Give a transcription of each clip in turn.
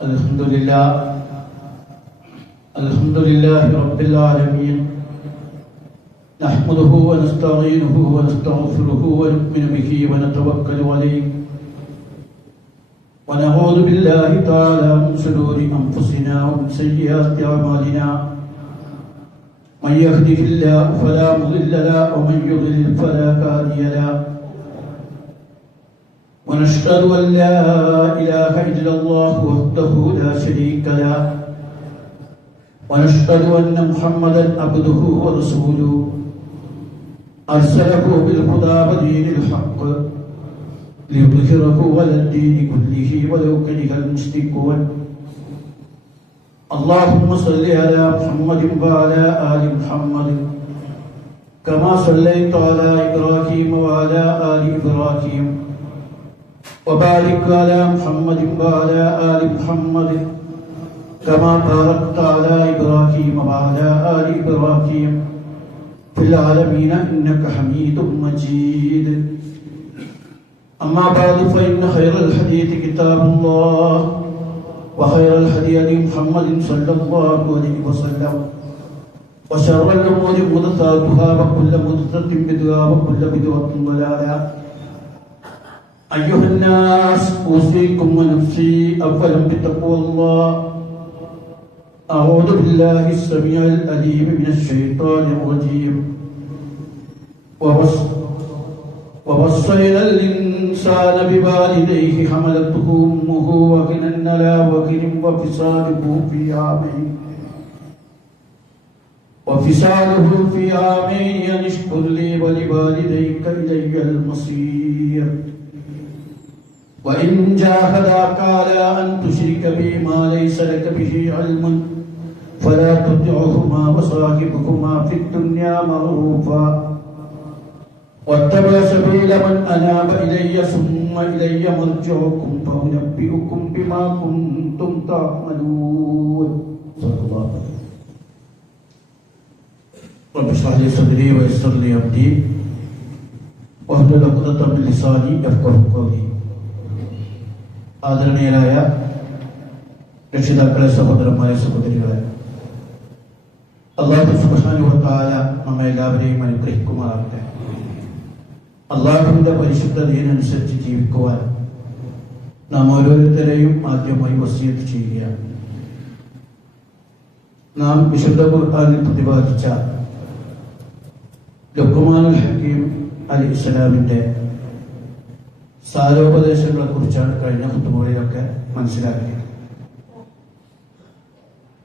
الحمد لله رب العالمين نحمده ونستعينه ونستغفره ونؤمن به ونتوكل عليه ونعوذ بالله تعالى من شرور أنفسنا ومن سيئات أعمالنا من يهده الله فلا مضل له ومن يضلل فلا هادي له ونشهد أن لا إله إلا الله وحده لا شريك له ونشهد أن محمدا عبده ورسوله أرسله بالهدى ودين الحق ليظهره على الدين كله ولو كره المشركون اللهم صل على محمد وعلى آل محمد كما صليت على إبراهيم وعلى آل إبراهيم وبارك على محمد وعلى آل محمد كما باركت على إبراهيم وعلى آل إبراهيم في العالمين إنك حميد مجيد أما بعد فإن خير الحديث كتاب الله وخير الهدي هدي محمد صلى الله عليه وسلم وشر الأمور محدثاتها وكل محدثة بدعة وكل بدعة ضلالة أيها الناس أوصيكم ونفسي أولا بتقوى الله أعوذ بالله السميع العليم من الشيطان الرجيم ووصينا الإنسان بوالديه حملته أمه وهنا على وهن وفصاله في عامين أن اشكر لي ولوالديك إلي المصير وإن جاهداك على أن تشرك بي ما ليس لك به علم فلا تطعهما وصاحبهما في الدنيا معروفا واتبع سبيل من أناب إلي ثم إلي مرجعكم فأنبئكم بما كنتم تعملون صدق الله رب اشرح لي صدري ويسر لي أمري واحلل عقدة من لساني يفقهوا قولي ആദരണീയരായ രക്ഷിതാക്കളെ, സഹോദരന്മാരെ, സഹോദരികളെ, അല്ലാഹു സുബ്ഹാനഹു വ തആല നമ്മെ എല്ലാവരെയും അനുഗ്രഹിക്കുമാറാകട്ടെ. അല്ലാഹുവിന്റെ പരിശുദ്ധ ദീനനുസരിച്ച് ജീവിക്കുവാൻ നാം ഓരോരുത്തരെയും ആദ്യമായി വസിയത്ത് ചെയ്യുകയാണ്. നാം വിശുദ്ധ ഖുർആനിൽ പ്രതിപാദിച്ച ലുഖ്മാനുൽ ഹകീം അലൈഹിസ്സലാമിന്റെ സാരോപദേശങ്ങളെ കുറിച്ചാണ് കഴിഞ്ഞ ഖുതുബകളിലൊക്കെ മനസ്സിലാക്കിയത്.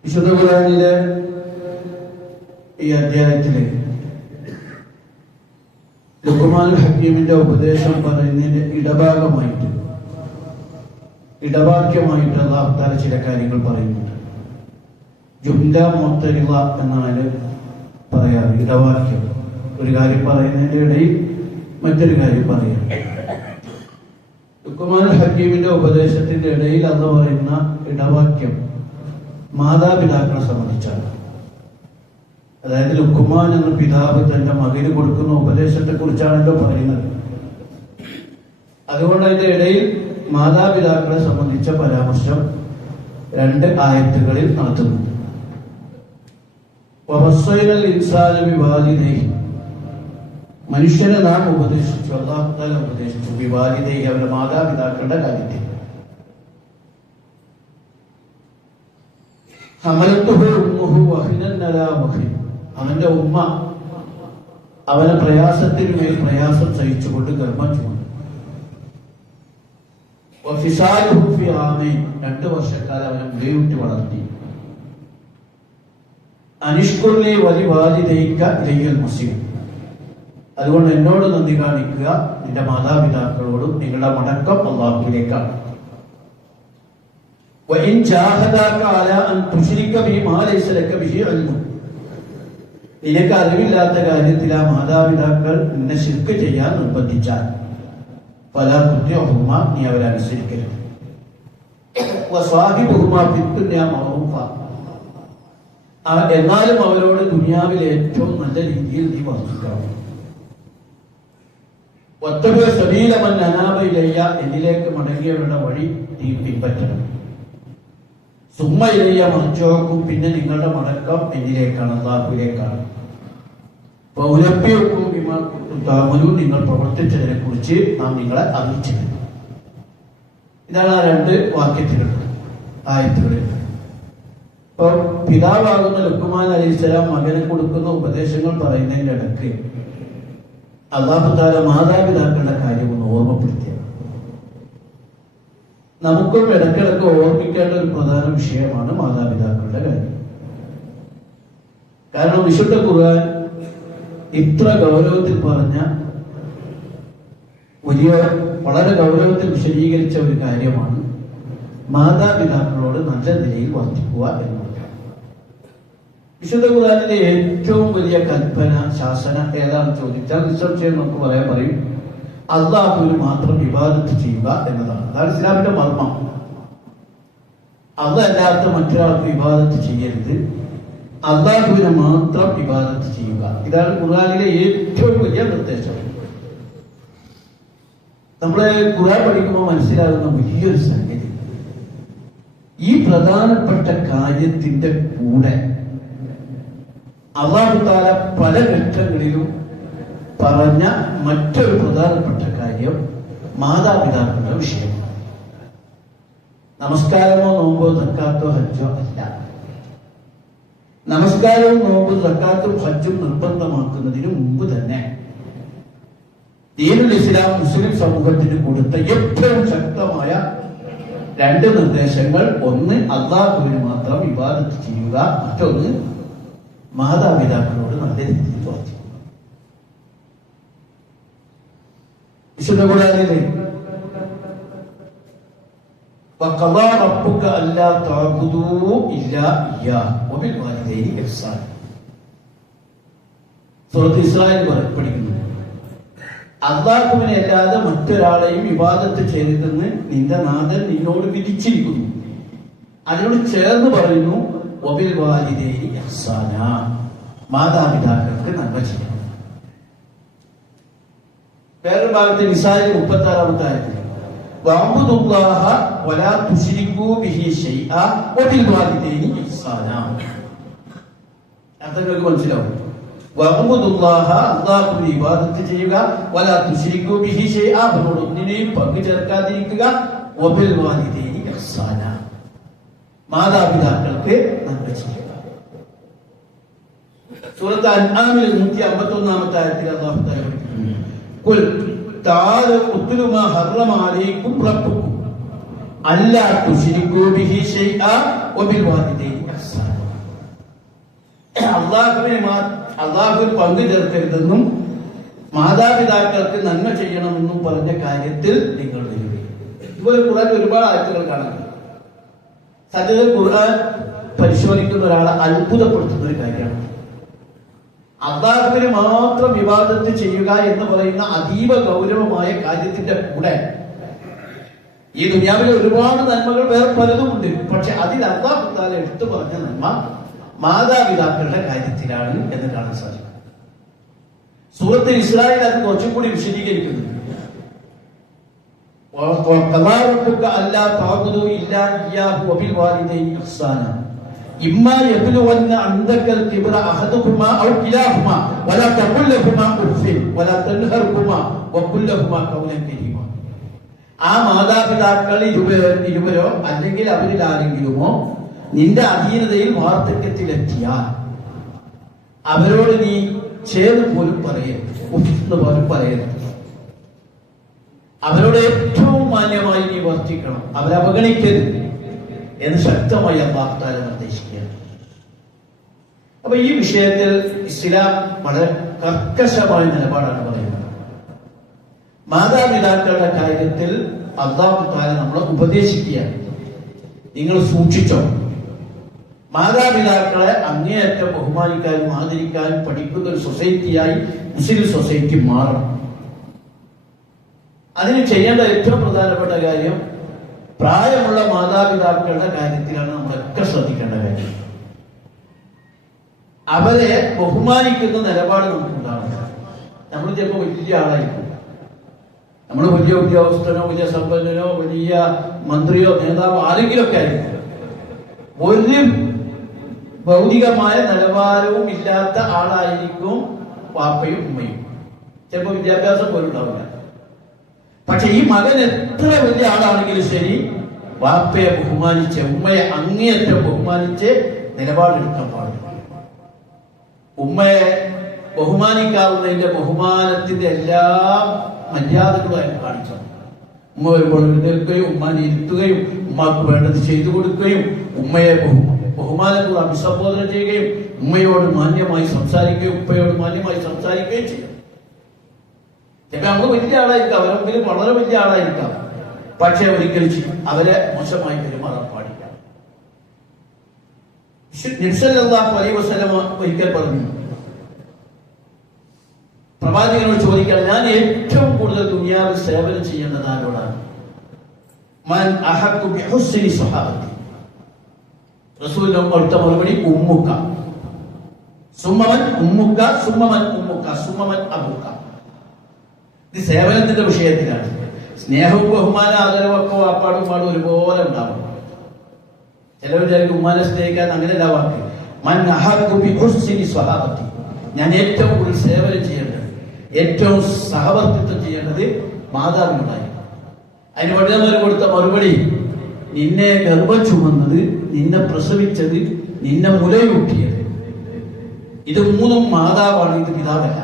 വിശുദ്ധ ഖുർആനിലെ ഈ അധ്യായത്തില് ലുഖ്മാനുൽ ഹകീമിന്റെ ഉപദേശം പറയുന്നതിന്റെ ഇടവാക്യമായിട്ട് അല്ലാഹു തആല ചില കാര്യങ്ങൾ പറയുന്നുണ്ട്. ജുംല മുഅ്തരിള എന്നാണ് പറയാറ്. ഇടവാക്യം, ഒരു കാര്യം പറയുന്നതിന്റെ ഇടയിൽ മറ്റൊരു കാര്യം പറയാം. ലുഖ്മാനുൽ ഹകീമിന്റെ ഉപദേശത്തിന്റെ ഇടയിൽ എന്ന് പറയുന്ന ഇടവാക്യം മാതാപിതാക്കളെ സംബന്ധിച്ചാണ്. അതായത് ലുഖ്മാൻ എന്ന പിതാവ് തന്റെ മകന് കൊടുക്കുന്ന ഉപദേശത്തെ കുറിച്ചാണല്ലോ പറയുന്നത്. അതുകൊണ്ട് അതിന്റെ ഇടയിൽ മാതാപിതാക്കളെ സംബന്ധിച്ച പരാമർശം 2 ആയത്തുകളിൽ നടത്തുന്നുണ്ട്. വവസ്സൈനൽ ഇൻസാന ബിവാലിദൈഹി, മനുഷ്യനെ നാം ഉപദേശിച്ചു, അല്ലാഹു തആല ഉപദേശിച്ചു, ബിവാലിദൈഹി, അവരുടെ മാതാപിതാക്കളുടെ കാര്യത്തിൽ. ഹമലത്തുഹു ഉമ്മുഹു വഹിനൻ അലാ വഹിൻ, അവന്റെ ഉമ്മ അവനെ പ്രയാസത്തിനുമേൽ പ്രയാസം സഹിച്ചുകൊണ്ട് ഗർഭം ചുമന്നു. വഫിസാലുഹു ഫി ആമൈൻ, 2 വർഷക്കാലം അവനെ മുലയൂട്ടി വളർത്തി. അനിഷ്കുർലി വലിവാലിദൈക ഇലയ്യൽ മസീർ, അതുകൊണ്ട് എന്നോട് നന്ദി കാണിക്കുക, നിന്റെ മാതാപിതാക്കളോടും നിങ്ങളുടെ മടക്കം അല്ലാഹുവിലേക്കാണ്. വഇൻ ജാഹദാക അലാ അൻ തുശ്രിക ബി മാ ലൈസ ലക ബിഹി ഇൽമു, നിനക്ക് അറിവില്ലാത്ത കാര്യത്തിൽ ആ മാതാപിതാക്കൾ നിന്നെ ശിർക്ക് ചെയ്യാൻ നിർബന്ധിച്ചാൽ ഫലാ തുതിഉഹുമാ, നീ അവരെ അനുസരിക്കരുത്. വസ്വാഹിബുഹുമാ ഫിദ്ദുനിയ മഅറൂഫ, എന്നാലും അവരോട് ദുനിയാവിൽ ഏറ്റവും നല്ല രീതിയിൽ നീ വർത്തിക്കണം. വത്തബിഅ സബീല മൻ അനാബ ഇലയ്യ, എന്നിലേക്ക് മടങ്ങിയവരുടെ വഴി നീ പിൻപറ്റണം. സുമ്മയിലെയ്യ മറിച്ചോക്കും, പിന്നെ നിങ്ങളുടെ മടക്കം എന്നിലേക്കാണ്, അല്ലാഹുവിലേക്കാണ്. പൗരപ്യവും താമലും, നിങ്ങൾ പ്രവർത്തിച്ചതിനെ കുറിച്ച് നാം നിങ്ങളെ അറിയിച്ചിരുന്നു. ഇതാണ് ആ രണ്ട് വാക്യത്തിലുള്ളത്, ആയത്തുകളിൽ. ഇപ്പൊ പിതാവാകുന്ന ലുക്മാൻ അലൈഹിസ്സലാം മകനെ കൊടുക്കുന്ന ഉപദേശങ്ങൾ പറയുന്നതിന്റെ ഇടയ്ക്ക് അല്ലാഹു തആല മാതാപിതാക്കളുടെ കാര്യം ഒന്ന് ഓർമ്മപ്പെടുത്തിയത് നമുക്കും ഇടയ്ക്കിടയ്ക്ക് ഓർമ്മിക്കേണ്ട ഒരു പ്രധാന വിഷയമാണ് മാതാപിതാക്കളുടെ കാര്യം. കാരണം വിശുദ്ധ ഖുർആൻ ഇത്ര ഗൗരവത്തിൽ പറഞ്ഞ വളരെ ഗൗരവത്തിൽ വിശദീകരിച്ച ഒരു കാര്യമാണ് മാതാപിതാക്കളോട് നല്ല നിലയിൽ വർത്തിക്കുക എന്നുള്ളത്. വിശുദ്ധ ഖുർആനിലെ ഏറ്റവും വലിയ കൽപ്പന, ശാസന ഏതാണെന്ന് ചോദിച്ചാൽ നിസ്സംശയം നമുക്ക് പറയും അല്ലാഹുവിന് മാത്രം ഇബാദത്ത് ചെയ്യുക എന്നതാണ്. അതാണ് ഇസ്ലാമിന്റെ മർമ്മം. അല്ലാത്ത മറ്റൊരാൾക്ക് ഇബാദത്ത് ചെയ്യരുത്, അല്ലാഹുവിനെ മാത്രം ഇബാദത്ത് ചെയ്യുക. ഇതാണ് ഖുർആനിലെ ഏറ്റവും വലിയ നിർദ്ദേശം. നമ്മള് ഖുർആൻ പഠിക്കുമ്പോൾ മനസ്സിലാകുന്ന വലിയൊരു സംഗതി, ഈ പ്രധാനപ്പെട്ട കാര്യത്തിന്റെ കൂടെ അല്ലാഹു തആല പല ഘട്ടങ്ങളിലും പറഞ്ഞ മറ്റൊരു പ്രധാനപ്പെട്ട കാര്യം മാതാപിതാക്കളുടെ വിഷയമാണ്. നമസ്കാരമോ നോമ്പോ സക്കാത്തോ ഹജ്ജോ അല്ല. നമസ്കാരവും നോമ്പും സക്കാത്തും ഹജ്ജും നിർബന്ധമാക്കുന്നതിന് മുമ്പ് തന്നെ ദീനുൽ ഇസ്ലാം മുസ്ലിം സമൂഹത്തിന് കൊടുത്ത ഏറ്റവും ശക്തമായ രണ്ട് നിർദ്ദേശങ്ങൾ, ഒന്ന് അല്ലാഹുവിന് മാത്രം ഇബാദത്ത് ചെയ്യുക, മറ്റൊന്ന് മാതാപിതാക്കളോട് നല്ല രീതിയിൽ വർത്തിക്കുക. വിശുദ്ധ ഖുർആനിലെ വഖദാ റബ്ബുക അല്ലാ തഅബുദൂ ഇല്ലാ ഇയ്യാഹു വബിൽ വാലിദൈനി ഇഹ്സാന. സൂറത്ത് ഇസ്രായേൽ പഠിക്കുന്നു, അല്ലാഹുവിനെ അല്ലാതെ മറ്റൊരാളെയും ഇബാദത്ത് ചെയ്തതെന്ന് നിന്റെ നാഥൻ നിന്നോട് വിധിച്ചിരിക്കുന്നു. അതിനോട് ചേർന്ന് പറയുന്നു വബിൽ വാലിദൈനി ഇഹ്സാന, മാതാപിതാക്കൾക്ക് നന്മ ചെയ്യണം. വേറൊരു ഭാഗത്ത് നിസായിൽ 36-ാമത്തെ ആയത്തിൽ വഅബ്ദുല്ലാഹ വലാ തുശ്രികൂ ബിഹി ശൈഅ വബിൽ വാലിദൈനി ഇഹ്സാന. അർത്ഥങ്ങൾക്ക് മനസ്സിലാവും. വഅബ്ദുല്ലാഹ, അല്ലാഹുവിനെ ഇബാദത്ത് ചെയ്യുക, വലാ തുശ്രികൂ ബിഹി ശൈഅ, അവനോട് ഒന്നിനെയും പങ്കു ചേർക്കാതിരിക്കുക, വബിൽ വാലിദൈനി ഇഹ്സാന, മാതാപിതാക്കൾക്ക് നന്മ ചെയ്യുക. സൂറത്ത് അൻആമിൽ 151-ാമത്തെ ആയത്തിൽ അല്ലാഹു തആല പറയുന്നു ഖുൽ തആലൂ ഉത്ലു മാ ഹറമ അലൈക്കും റബ്ബുക്കും അല്ലാ തുശ്രികൂ ബിഹി ശൈഅ വബിൽ വാലിദൈനി ഇഹ്സാന. അല്ലാഹുവിൽ പങ്കു ചേർക്കരുതെന്നും മാതാപിതാക്കൾക്ക് നന്മ ചെയ്യണമെന്നും പറഞ്ഞ കാര്യത്തിൽ നിങ്ങൾ വരിക. ഇതുപോലെ ഖുർആൻ ഒരുപാട് ആയത്തുകൾ കാണാം. സത്യത്തിൽ ഖുർആൻ പരിശോധിക്കുന്ന ഒരാളെ അത്ഭുതപ്പെടുത്തുന്ന ഒരു കാര്യമാണ്. അല്ലാഹുവിന് മാത്രം ഇബാദത്ത് ചെയ്യുക എന്ന് പറയുന്ന അതീവ ഗൗരവമായ കാര്യത്തിന്റെ കൂടെ ഈ ദുനിയാവിലെ ഒരുപാട് നന്മകൾ വേറെ പലതുമുണ്ട്. പക്ഷെ അതിൽ അല്ലാഹു തആല എടുത്തു പറഞ്ഞ നന്മ മാതാപിതാക്കളുടെ കാര്യത്തിലാണ് എന്ന് കാണാൻ സാധിക്കും. സൂറത്ത് ഇസ്രായേൽ അത് കുറച്ചും കൂടി വിശദീകരിക്കുന്നു. വഖദാ റബ്ബുക അല്ലാ തഅബുദൂ ഇല്ലാ ഇയ്യാഹു വബിൽ വാലിദൈനി ഇഹ്സാന ഇമ്മാ യബ്ലുവന്ന അൻദകൽ കിബ്ര അഹദുഹുമാ ഔ കിലാഹുമാ വലാ തഖുൽ ലഹുമാ ഉഫ്ഫിൻ വലാ തൻഹർഹുമാ വഖുൽ ലഹുമാ ഖൗലൻ കരീമാ. ആ മാതാപിതാക്കൾ ഇരുവരോ അല്ലെങ്കിൽ അവരിൽ ആരെങ്കിലുമോ നിന്റെ അധീനതയിൽ വാർദ്ധക്യത്തിലെത്തിയാൽ അവരോട് നീ ചേർന്ന് പോലും പറയരുത്. അവരോട് ഏറ്റവും മാന്യമായി നീ വർത്തിക്കണം, അവരെ അവഗണിക്കരുത് എന്ന് ശക്തമായി അല്ലാഹു തആല നിർദ്ദേശിക്കുകയാണ്. അപ്പൊ ഈ വിഷയത്തിൽ ഇസ്ലാം വളരെ കർക്കശമായ നിലപാടാണ് പറയുന്നത്. മാതാപിതാക്കളുടെ കാര്യത്തിൽ അല്ലാഹു തആല നമ്മളെ ഉപദേശിക്കുകയാണ്, നിങ്ങൾ സൂക്ഷിച്ചോ. മാതാപിതാക്കളെ അങ്ങേയറ്റം ബഹുമാനിക്കാനും ആദരിക്കാനും പഠിക്കുന്ന ഒരു സൊസൈറ്റിയായി മുസ്ലിം സൊസൈറ്റി മാറണം. അതിന് ചെയ്യേണ്ട ഏറ്റവും പ്രധാനപ്പെട്ട കാര്യം പ്രായമുള്ള മാതാപിതാക്കളുടെ കാര്യത്തിലാണ് നമ്മളൊക്കെ ശ്രദ്ധിക്കേണ്ട കാര്യം. അവരെ ബഹുമാനിക്കുന്ന നിലപാട് നമുക്കുണ്ടാകുക. നമ്മൾ ചിലപ്പോൾ വലിയ ആളായിരിക്കും, നമ്മൾ വലിയ ഉദ്യോഗസ്ഥനോ വലിയ സമ്പന്നനോ വലിയ മന്ത്രിയോ നേതാവോ ആരെങ്കിലും ഒക്കെ ആയിരിക്കും. ഒരു ഭൗതികമായ നിലവാരവും ഇല്ലാത്ത ആളായിരിക്കും വാപ്പയും ഉമ്മയും. ചിലപ്പോൾ വിദ്യാഭ്യാസം പോലും ഉണ്ടാവില്ല. പക്ഷെ ഈ മകൻ എത്ര വലിയ ആളാണെങ്കിലും ശരി, വാപ്പയെ ബഹുമാനിച്ച് ഉമ്മയെ അങ്ങേയറ്റം ബഹുമാനിച്ച് നിലപാടെടുക്കാൻ പാടില്ല. ഉമ്മയെ ബഹുമാനിക്കാവുന്നതിന്റെ ബഹുമാനത്തിന്റെ എല്ലാ മര്യാദകളും അതിന് കാണിച്ചു. ഉമ്മ വരുമ്പോൾ എഴുന്നേൽക്കുകയും ഉമ്മാനെ ഇരുത്തുകയും ഉമ്മക്ക് വേണ്ടത് ചെയ്തു കൊടുക്കുകയും ഉമ്മയെ ബഹുമാനത്തോട് അഭിസംബോധന ചെയ്യുകയും ഉമ്മയോട് മാന്യമായി സംസാരിക്കുകയും ഉപ്പയോട് മാന്യമായി സംസാരിക്കുകയും ചെയ്യും. ചിലപ്പോൾ നമ്മൾ വലിയ ആളായിരിക്കാം, അവരെ മുമ്പിൽ വളരെ വലിയ ആളായിരിക്കാം, പക്ഷെ ഒരിക്കലും അവരെ മോശമായി പെരുമാറാൻ പാടില്ല. നബി സല്ലല്ലാഹു അലൈഹി വസല്ലം ഒരിക്കൽ പറഞ്ഞു, പ്രവാചകനോട് ചോദിക്കാൻ, ഞാൻ ഏറ്റവും കൂടുതൽ ദുനിയാവിൽ സേവനം ചെയ്യേണ്ടത് ആരോടാണ്? മൻ അഹഖു ബിഹുസ്നി സ്വഹാബത്തി. റസൂലുള്ളാഹി കൊടുത്ത മറുപടി ഉമ്മുക, സുമ്മമൻ ഉമ്മുക, സുമ്മമൻ ഉമ്മുക, സുമ്മമൻ അബുക. ഇത് സേവനത്തിന്റെ വിഷയത്തിലാണ്. സ്നേഹവും ബഹുമാനം ആദരവും ഒക്കെ വാപ്പാടും പാടും ഒരുപോലെ ഉണ്ടാവും. ചിലവർ വിചാരിക്കും ഉമ്മാനെ സ്നേഹിക്കാൻ, അങ്ങനെയല്ല വാക്ക്. മൻ അഹഖു ബിഹുസ്നി സ്വഹാബത്തി, ഞാൻ ഏറ്റവും കൂടുതൽ സേവനം ചെയ്യേണ്ടത്, ഏറ്റവും സഹവർത്തിത്വം ചെയ്യേണ്ടത് മാതാവിനോടായി. അതിന് പണ്ഡിതന്മാർ കൊടുത്ത മറുപടി, നിന്നെ ഗർഭം ചുമന്നത്, നിന്നെ പ്രസവിച്ചത്, നിന്നെ മുലയൂട്ടിയത്, ഇത് മൂന്നും മാതാവാണ്, ഇത് പിതാവല്ല.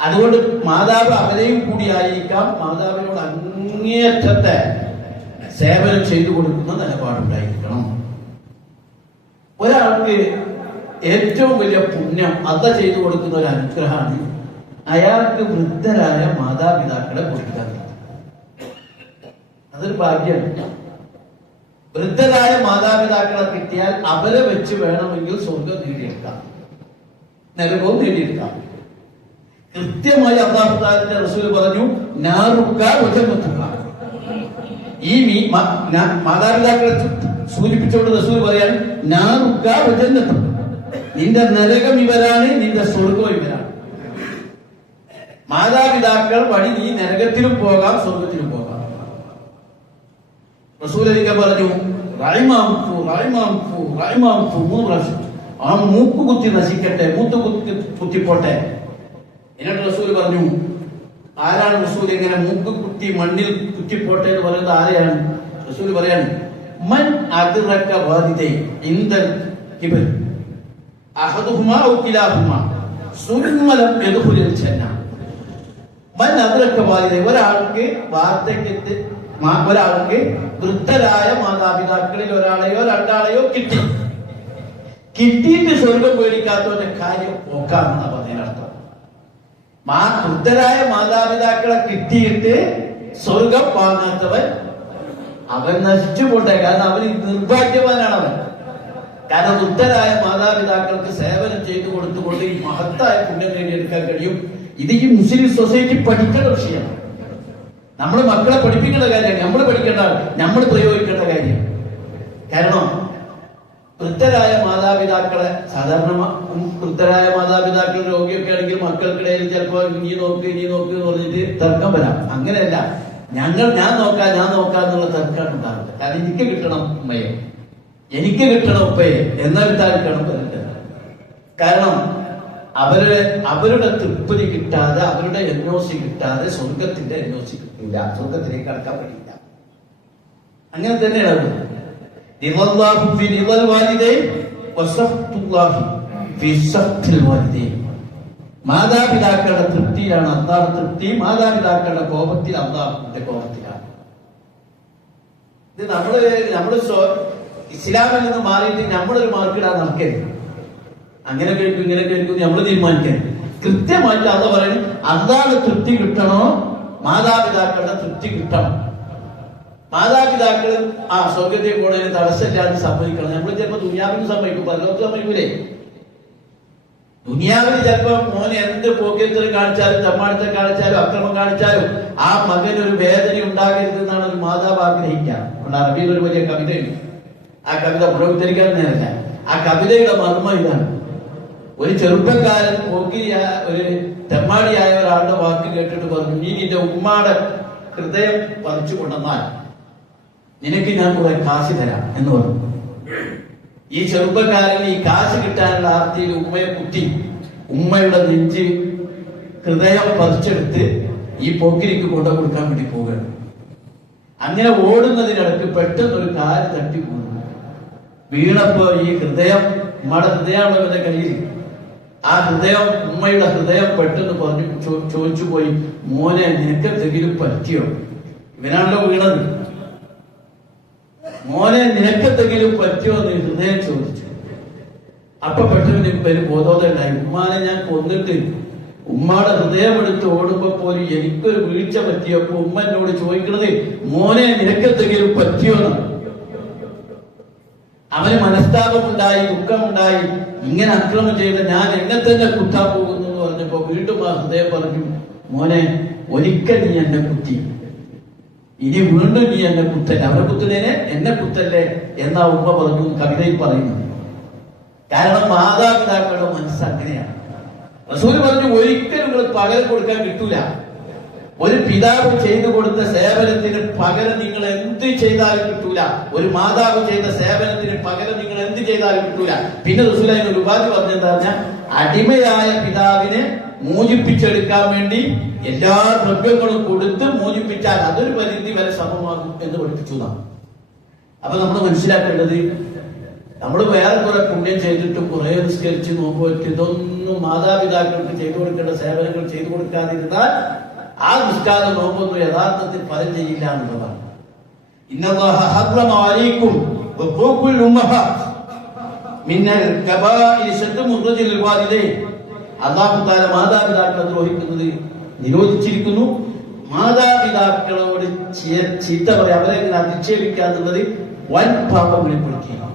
അതുകൊണ്ട് മാതാവ് അവരെയും കൂടി ആയിരിക്കാം. മാതാവിനോട് അങ്ങേയറ്റത്തെ സേവനം ചെയ്തു കൊടുക്കുന്ന നിലപാടുണ്ടായിരിക്കണം. ഒരാൾക്ക് ഏറ്റവും വലിയ പുണ്യം അത ചെയ്തു കൊടുക്കുന്ന ഒരു അനുഗ്രഹമാണ് അയാൾക്ക് വൃദ്ധരായ മാതാപിതാക്കളെ കൊടുക്കാൻ. അതൊരു ഭാഗ്യമാണ്. വൃദ്ധരായ മാതാപിതാക്കളെ കിട്ടിയാൽ അവരെ വെച്ച് വേണമെങ്കിൽ സ്വർഗം നേടിയെടുക്കാം, നരകവും നേടിയെടുക്കാം. കൃത്യമായി അല്ലാഹു തആലയുടെ റസൂൽ പറഞ്ഞു, നാറുക വജന്നതുക. ഈ മാതാപിതാക്കളെ സൂചിപ്പിച്ചുകൊണ്ട് റസൂൽ പറയാൻ, നാറുക വജന്നതുക, നിന്റെ നരകം ഇവരാണ്, നിന്റെ സ്വർഗം ഇവരാണ്. മാതാപിതാക്കൾ വഴി നീ നരകത്തിലും പോകാം, സ്വർഗത്തിലും പോകാം. റസൂൽ ഒരിക്കൽ പറഞ്ഞു, റഹിമാംഫു റഹിമാംഫു റഹിമാംഫു, 3 പ്രാവശ്യം. ആ മൂക്ക് കുത്തി നശിക്കട്ടെ, മൂത്ത് കുത്തിപ്പോട്ടെ. എന്നിട്ട് റസൂൽ പറഞ്ഞു, ആരാണ് റസൂൽ ഇങ്ങനെ മൂക്ക് കുത്തി മണ്ണിൽ കുത്തിപ്പോട്ടെ എന്ന് പറയുന്നത്? ആരെയാണ്? റസൂൽ പറയാണ്, മൻ അദ്റക വാലിദൈ ഇൻദൽ കിബ്ർ അഹദുഹുമാ ഔ കിലാഹുമാ സുമ്മ ലം യദ്ഖുലുൽ ജന്ന. മൻ അദ്റക വാലിദൈ, ഒരാൾക്ക് വാർദ്ധക്യത്തിൽ ഒരാൾക്ക് വൃദ്ധരായ മാതാപിതാക്കളിൽ ഒരാളെയോ രണ്ടാളെയോ കിട്ടിയിട്ട് സ്വർഗം പേടിക്കാത്തവന്റെ കാര്യം പോക്കാണെന്നാണ് പറഞ്ഞതിനർത്ഥം. വൃദ്ധരായ മാതാപിതാക്കളെ കിട്ടിയിട്ട് സ്വർഗം വാങ്ങാത്തവൻ അവൻ നശിച്ചു പോട്ടെ. കാരണം അവൻ നിർഭാഗ്യവാനാണ് അവൻ. കാരണം വൃദ്ധരായ മാതാപിതാക്കൾക്ക് സേവനം ചെയ്തു കൊടുത്തുകൊണ്ട് ഈ മഹത്തായ പുണ്യം നേടിയെടുക്കാൻ കഴിയും. ഇത് ഈ മുസ്ലിം സൊസൈറ്റി പഠിക്കേണ്ട വിഷയമാണ്. നമ്മൾ മക്കളെ പഠിപ്പിക്കേണ്ട കാര്യമാണ്, നമ്മൾ പഠിക്കേണ്ട, നമ്മൾ പ്രയോഗിക്കേണ്ട കാര്യം. കാരണം വൃദ്ധരായ മാതാപിതാക്കളെ, സാധാരണ വൃദ്ധരായ മാതാപിതാക്കൾ രോഗിയൊക്കെ ആണെങ്കിൽ മക്കൾക്കിടയിൽ ചിലപ്പോൾ നീ നോക്ക് എന്ന് പറഞ്ഞിട്ട് തർക്കം വരാം. അങ്ങനെയല്ല, ഞാൻ നോക്കാം എന്നുള്ള തർക്കമാണ് ഉണ്ടാകുന്നത്. കാരണം എനിക്ക് കിട്ടണം ഉമ്മയെ, എനിക്ക് കിട്ടണം ഉപ്പയെ എന്നെടുത്തായിരിക്കണം വരേണ്ടത്. കാരണം അവരുടെ തൃപ്തി കിട്ടാതെ, അവരുടെ NOC കിട്ടാതെ സ്വർഗത്തിന്റെ NOC കിട്ടില്ല, സ്വർഗത്തിലേക്ക് കടക്കാൻ കഴിയില്ല. അങ്ങനെ തന്നെയാണ് മാതാപിതാക്കളുടെ തൃപ്തിയാണ് അല്ലാഹുവിന്റെ തൃപ്തി, മാതാപിതാക്കളുടെ കോപത്തിൽ അല്ലാഹുവിന്റെ കോപത്തിലാണ്. ഇത് നമ്മള് ഇസ്ലാമിൽ നിന്ന് മാറിയിട്ട് നമ്മളൊരു മാർക്കിടാൻ നടക്കരുത്. അങ്ങനെ കേൾക്കും ഇങ്ങനെ കേൾക്കും നമ്മൾ തീരുമാനിക്കാൻ. കൃത്യമായിട്ട് അല്ലാഹു പറയുന്നത്, അല്ലാഹുവിന്റെ തൃപ്തി കിട്ടണോ, മാതാപിതാക്കളുടെ തൃപ്തി കിട്ടണം. മാതാപിതാക്കൾ സ്വർഗത്തിൽ പോണതിന് തടസ്സമില്ലാതെ സമ്മതിക്കണം. നമ്മൾ ചിലപ്പോൾ ദുനിയാവിന് സമ്മതിക്കും, പരലോകത്ത് സമ്മതിക്കൂലേ? ദുനിയാവിൽ ചിലപ്പോ മോനെ എന്ത് പോക്കറ്റിൽ കാണിച്ചാലും, തമ്മാടത്തെ കാണിച്ചാലും, അക്രമം കാണിച്ചാലും ആ മകന് ഒരു വേദന ഉണ്ടാകരുത് എന്നാണ് ഒരു മാതാവ് ആഗ്രഹിക്കുക. അറബിയിൽ ഒരു വലിയ കവിതയുണ്ട്. ആ കവിത പുറവിദ്ധരിക്കാൻ നേരല്ല. ആ കവിതയുടെ മർമ്മം ഇതാണ്: ഒരു ചെറുപ്പക്കാരൻ ഒരു തെമ്മാടിയായ ഒരാളുടെ വാക്ക് കേട്ടിട്ട് പറഞ്ഞു, നീ നിന്റെ ഉമ്മാടെ ഹൃദയം പറിച്ചു കൊണ്ടെന്നാൽ നിനക്ക് ഞാൻ കുറെ കാശ് തരാം എന്ന് പറഞ്ഞു. ഈ ചെറുപ്പക്കാരന് ഈ കാശ് കിട്ടാനുള്ള ആർത്തിയിൽ ഉമ്മയെ കുത്തി ഉമ്മയുടെ നെഞ്ച് ഹൃദയം പറിച്ചെടുത്ത് ഈ പോക്കിരിക്ക് കൊണ്ടു കൊടുക്കാൻ വേണ്ടി പോവുകയാണ്. അങ്ങനെ ഓടുന്നതിനിടക്ക് പെട്ടെന്ന് ഒരു കാല് തട്ടി വീണു. വീണപ്പോ ഈ ഹൃദയം, ഉമ്മയുടെ ഹൃദയമാണ് ഇവന്റെ കയ്യിൽ. ആ ഹൃദയം, ഉമ്മയുടെ ഹൃദയം പെട്ടെന്ന് പറഞ്ഞു ചോദിച്ചു പോയി, മോനെ നിനക്കെന്തെങ്കിലും പറ്റിയോ? ഇവനാണല്ലോ വീണത്. മോനെ നിനക്കെന്തെങ്കിലും പറ്റിയോ എന്ന് ഹൃദയം ചോദിച്ചു. അപ്പൊ പെട്ടെന്ന് പേര് ബോധോദയം ഉണ്ടായി. ഉമ്മാനെ ഞാൻ കൊന്നിട്ട് ഉമ്മയുടെ ഹൃദയം എടുത്ത് ഓടുമ്പോ പോലും എനിക്കൊരു വീഴ്ച പറ്റിയപ്പോ ഉമ്മ എന്നോട് ചോദിക്കണത് മോനെ നിനക്കെന്തെങ്കിലും പറ്റിയോ എന്നാണ്. അവന് മനസ്താപമുണ്ടായി, ദുഃഖമുണ്ടായി. ഇങ്ങനെ അക്രമം ചെയ്ത് ഞാൻ എന്നെ തന്നെ കുത്താൻ പോകുന്നു എന്ന് പറഞ്ഞപ്പോ വീണ്ടും ആ ഹൃദയം പറഞ്ഞു, മോനെ ഒരിക്കൽ നീ എന്നെ കുത്തി, ഇനി വീണ്ടും നീ എന്നെ കുത്തല്ലേ, അവരെ കുത്തുന്നതിനെ എന്നെ കുത്തല്ലേ എന്നാ ഉമ്മ പറഞ്ഞു കവിതയിൽ പറയുന്നു. കാരണം മാതാപിതാക്കളുടെ മനസ്സ് അങ്ങനെയാണ്. റസൂല് പറഞ്ഞു ഒരിക്കലും നിങ്ങൾ പകരം കൊടുക്കാൻ കിട്ടൂല. ഒരു പിതാവ് ചെയ്തു കൊടുത്ത സേവനത്തിന് പകരം നിങ്ങൾ എന്ത് ചെയ്താലും കിട്ടൂല. ഒരു മാതാവ് ചെയ്ത സേവനത്തിന് പകരം നിങ്ങൾ എന്ത് ചെയ്താലും കിട്ടൂല. പിന്നെ റസൂൽ അതിനൊരു ഉപാധി പറഞ്ഞെന്താ പറഞ്ഞാൽ, അടിമയായ പിതാവിനെ മോചിപ്പിച്ചെടുക്കാൻ വേണ്ടി എല്ലാ ദ്രവ്യങ്ങളും കൊടുത്ത് മോചിപ്പിച്ചാൽ അതൊരു പരിധി വരെ സമമാകും എന്ന് പഠിപ്പിച്ചതാണ്. അപ്പൊ നമ്മൾ മനസ്സിലാക്കേണ്ടത്, നമ്മൾ വേറെ കുറെ പുണ്യം ചെയ്തിട്ടും കുറെ നിസ്കരിച്ച് നോക്കുമ്പോൾ ഇതൊന്നും മാതാപിതാക്കൾക്ക് ചെയ്തു കൊടുക്കേണ്ട സേവനങ്ങൾ ചെയ്തു കൊടുക്കാതിരുന്നാൽ ആ നിസ്കാര നോമ്പൊന്നും യഥാർത്ഥത്തിൽ ഫലം ചെയ്യില്ല എന്നുള്ളതാണ്. ഇന്നല്ലാഹ ഹറമ അലൈക്കും വഖൂഖുൽ ഉമ്മഹാത്ത് മിനൽ കബാഇരി ശദ്ദു റജുൽ വാലിദൈൻ. അല്ലാഹു തആല മാതാപിതാക്കളെ ദ്രോഹിക്കുന്നത് നിരോധിച്ചിരിക്കുന്നു. മാതാപിതാക്കളോട് ചീത്ത പറയാ, അവരെ അധിക്ഷേപിക്കുക എന്നുള്ളത് വൻ പാപങ്ങളിൽ പെടുത്തിയാണ്.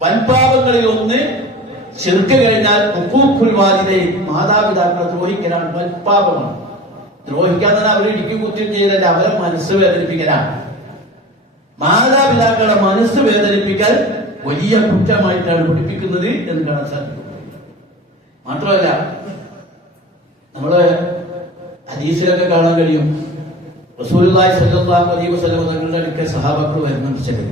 വൻപാപങ്ങളിൽ ഒന്ന് ശിർക്ക് കഴിഞ്ഞാൽ ഹുഖൂഖുൽ വാലിദൈൻ, മാതാപിതാക്കളെ ദ്രോഹിക്കലാണ് വൻപാപമാണ്. ദ്രോഹിക്കാൻ തന്നെ അവരെ ഇടിക്കും കുറ്റം ചെയ്തല്ല, അവരെ മനസ്സ് വേദനിപ്പിക്കലാണ്. മാതാപിതാക്കളുടെ മനസ്സ് വേദനിപ്പിക്കൽ വലിയ കുറ്റമായിട്ടാണ് പഠിപ്പിക്കുന്നത് എന്ന് കാണാൻ സാധിക്കും. മാത്രമല്ല നമ്മള് ഹദീസിലൊക്കെ കാണാൻ കഴിയും, റസൂലുള്ളാഹി സ്വല്ലല്ലാഹു അലൈഹി വസല്ലം തങ്ങളുടെ അടുക്കൽ സഹാബാക്കൾ വരുന്നുണ്ട്. ചിലർ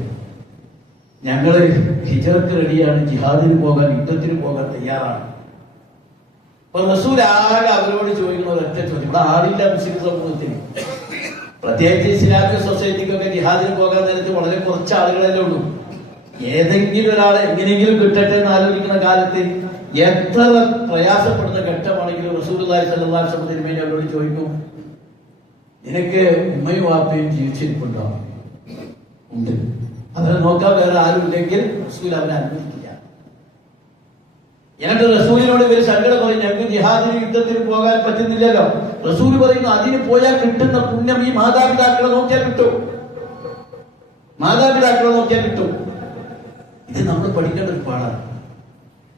ഞങ്ങള് ഹിജ്റക്ക് റെഡിയാണ്, ജിഹാദിന് പോകാൻ, യുദ്ധത്തിന് പോകാൻ തയ്യാറാണ്. അപ്പൊ റസൂൽ ആകെ അവരോട് ചോദിക്കുന്ന ഒരൊറ്റ ചോദ്യം, ഇവിടെ ആളില്ല മുസ്ലിം സമൂഹത്തിന്, പ്രത്യേകിച്ച് ഇസ്ലാമിക സൊസൈറ്റിക്കൊക്കെ ജിഹാദിന് പോകാൻ നേരത്തെ വളരെ കുറച്ച് ആളുകളല്ലേ ഉള്ളൂ. ഏതെങ്കിലും ഒരാളെ എങ്ങനെയെങ്കിലും കിട്ടട്ടെ എന്ന് ആലോചിക്കുന്ന കാലത്ത് എത്ര പ്രയാസപ്പെടുന്ന ഘട്ടമാണെങ്കിലും റസൂലുള്ളാഹി സ്വല്ലല്ലാഹു അലൈഹി വസല്ലം തിരുമേനി അവരോട് ചോദിക്കും, നിനക്ക് ഉമ്മയും വാപ്പയും ജീവിച്ചിരിപ്പുണ്ടോ? ഉണ്ട്. അവരെ നോക്കാൻ വേറെ ആരും ഇല്ലെങ്കിൽ റസൂൽ അവരെ അനുവദിക്കില്ല. എന്നിട്ട് റസൂലിനോട് ഇവര് സങ്കടം പറയും, ഞങ്ങൾക്ക് ജിഹാദിന് യുദ്ധത്തിന് പോകാൻ പറ്റുന്നില്ലല്ലോ. റസൂൽ പറയുന്നു, അതിന് പോയാൽ കിട്ടുന്ന പുണ്യം ഈ മാതാപിതാക്കളെ നോക്കിയാൽ കിട്ടും, മാതാപിതാക്കളെ നോക്കിയാൽ കിട്ടും. ഇത് നമ്മൾ പഠിക്കേണ്ട ഒരു പാടാണ്.